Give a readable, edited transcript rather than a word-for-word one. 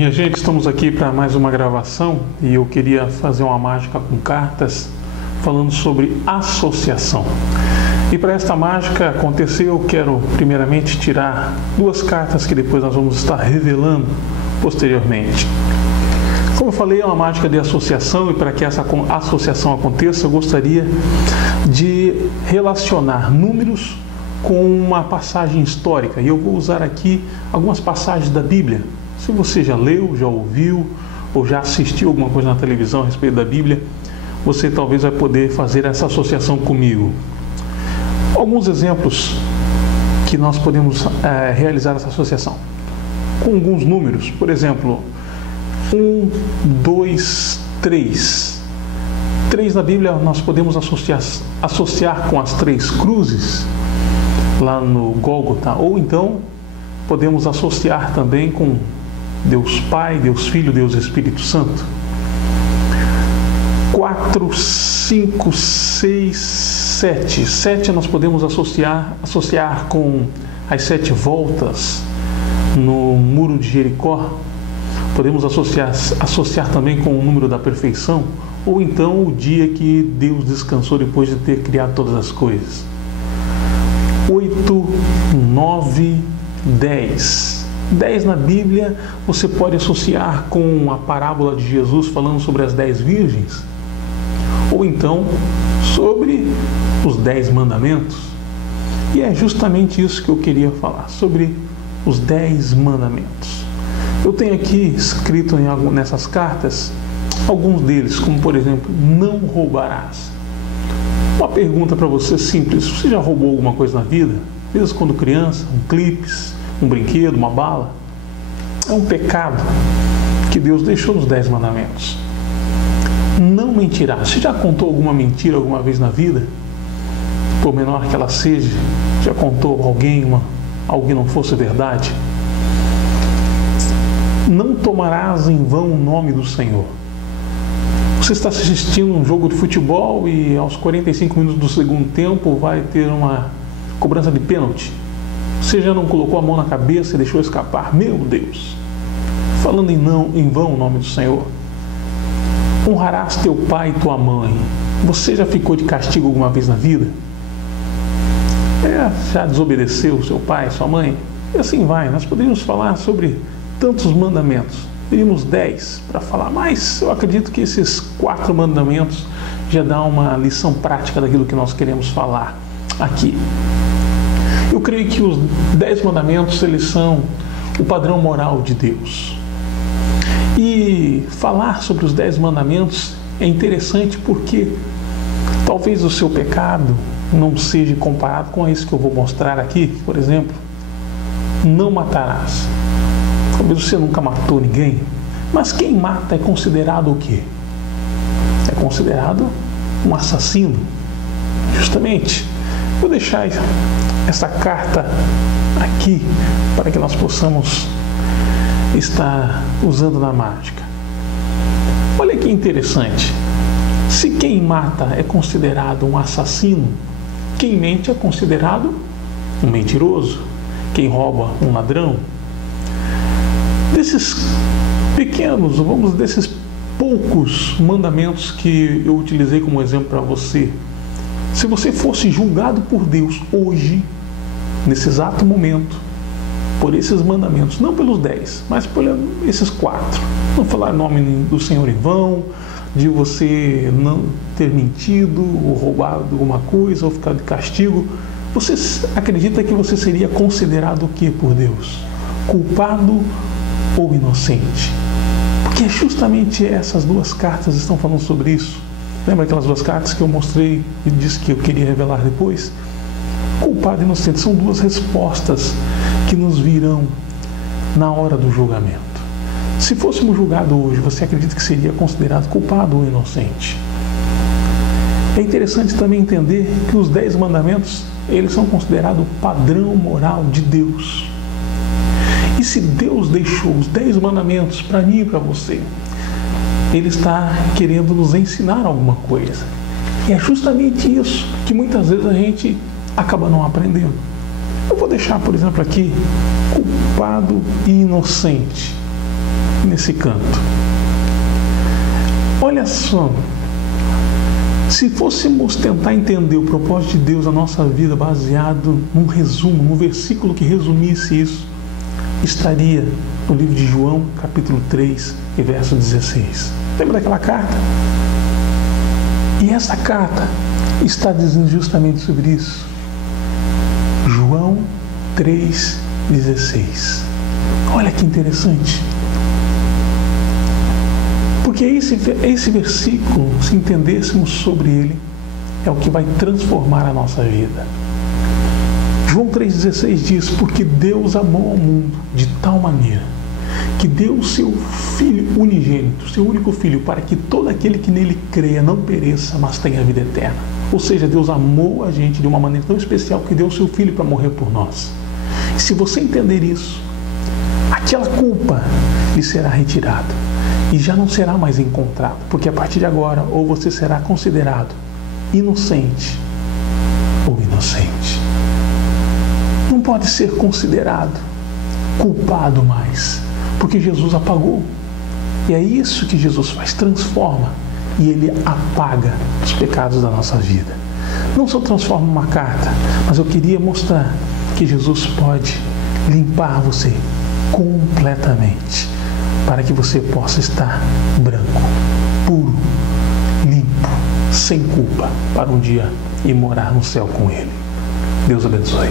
Minha gente, estamos aqui para mais uma gravação e eu queria fazer uma mágica com cartas falando sobre associação. E para esta mágica acontecer, eu quero primeiramente tirar duas cartas que depois nós vamos estar revelando posteriormente. Como eu falei, é uma mágica de associação e para que essa associação aconteça, eu gostaria de relacionar números com uma passagem histórica. E eu vou usar aqui algumas passagens da Bíblia. Se você já leu, já ouviu ou já assistiu alguma coisa na televisão a respeito da Bíblia, você talvez vai poder fazer essa associação comigo. Alguns exemplos que nós podemos realizar essa associação com alguns números. Por exemplo, 1, 2, 3. 3 na Bíblia nós podemos associar com as 3 cruzes lá no Gólgota, ou então podemos associar também com Deus Pai, Deus Filho, Deus Espírito Santo. 4, 5, 6, 7. 7 nós podemos associar com as 7 voltas no muro de Jericó. Podemos associar também com o número da perfeição, ou então o dia que Deus descansou depois de ter criado todas as coisas. 8, 9, 10. 10 na Bíblia você pode associar com a parábola de Jesus falando sobre as 10 virgens, ou então sobre os 10 mandamentos. E é justamente isso que eu queria falar, sobre os 10 mandamentos. Eu tenho aqui escrito nessas cartas alguns deles, como por exemplo, não roubarás. Uma pergunta para você simples: você já roubou alguma coisa na vida? Às vezes quando criança, um clipes, um brinquedo, uma bala. É um pecado que Deus deixou nos 10 mandamentos. Não mentirás. Você já contou alguma mentira alguma vez na vida? Por menor que ela seja, já contou algo que não fosse verdade? Não tomarás em vão o nome do Senhor. Você está assistindo um jogo de futebol e aos 45 minutos do segundo tempo vai ter uma cobrança de pênalti. Você já não colocou a mão na cabeça e deixou escapar? Meu Deus! Falando em vão o nome do Senhor. Honrarás teu pai e tua mãe. Você já ficou de castigo alguma vez na vida? Já desobedeceu seu pai, sua mãe? E assim vai. Nós poderíamos falar sobre tantos mandamentos. Teríamos 10 para falar, mas eu acredito que esses 4 mandamentos já dão uma lição prática daquilo que nós queremos falar aqui. Eu creio que os 10 mandamentos, eles são o padrão moral de Deus. E falar sobre os 10 mandamentos é interessante porque talvez o seu pecado não seja comparado com esse que eu vou mostrar aqui. Por exemplo, não matarás. Talvez você nunca matou ninguém, mas quem mata é considerado o quê? É considerado um assassino. Justamente. Vou deixar essa carta aqui para que nós possamos estar usando na mágica. Olha que interessante. Se quem mata é considerado um assassino, quem mente é considerado um mentiroso, quem rouba um ladrão. Desses pequenos, desses poucos mandamentos que eu utilizei como exemplo para você, se você fosse julgado por Deus hoje, nesse exato momento, por esses mandamentos, não pelos 10, mas por esses 4, não falar o nome do Senhor em vão, de você não ter mentido ou roubado alguma coisa ou ficar de castigo, você acredita que você seria considerado o que por Deus? Culpado ou inocente? Porque justamente essas duas cartas estão falando sobre isso. Lembra aquelas 2 cartas que eu mostrei e disse que eu queria revelar depois? Culpado e inocente são 2 respostas que nos virão na hora do julgamento. Se fôssemos julgados hoje, você acredita que seria considerado culpado ou inocente? É interessante também entender que os 10 mandamentos, eles são considerados o padrão moral de Deus. E se Deus deixou os 10 mandamentos para mim e para você, Ele está querendo nos ensinar alguma coisa. E é justamente isso que muitas vezes a gente acaba não aprendendo. Eu vou deixar, por exemplo, aqui, culpado e inocente. nesse canto. Olha só, se fôssemos tentar entender o propósito de Deus na nossa vida baseado num resumo, num versículo que resumisse isso, estaria no livro de João, capítulo 3, e verso 16. Lembra daquela carta? E essa carta está dizendo justamente sobre isso. João 3,16. Olha que interessante. Porque esse versículo, se entendêssemos sobre ele, é o que vai transformar a nossa vida. João 3,16 diz: porque Deus amou ao mundo de tal maneira que deu o seu Filho unigênito, seu único Filho, para que todo aquele que nele creia não pereça, mas tenha vida eterna. Ou seja, Deus amou a gente de uma maneira tão especial que deu o seu Filho para morrer por nós. E se você entender isso, aquela culpa lhe será retirada e já não será mais encontrada, porque a partir de agora, ou você será considerado inocente ou inocente. Não pode ser considerado culpado mais, porque Jesus apagou. E é isso que Jesus faz, transforma, e Ele apaga os pecados da nossa vida. Não só transforma uma carta, mas eu queria mostrar que Jesus pode limpar você completamente, para que você possa estar branco, puro, limpo, sem culpa, para um dia ir morar no céu com Ele. Deus abençoe.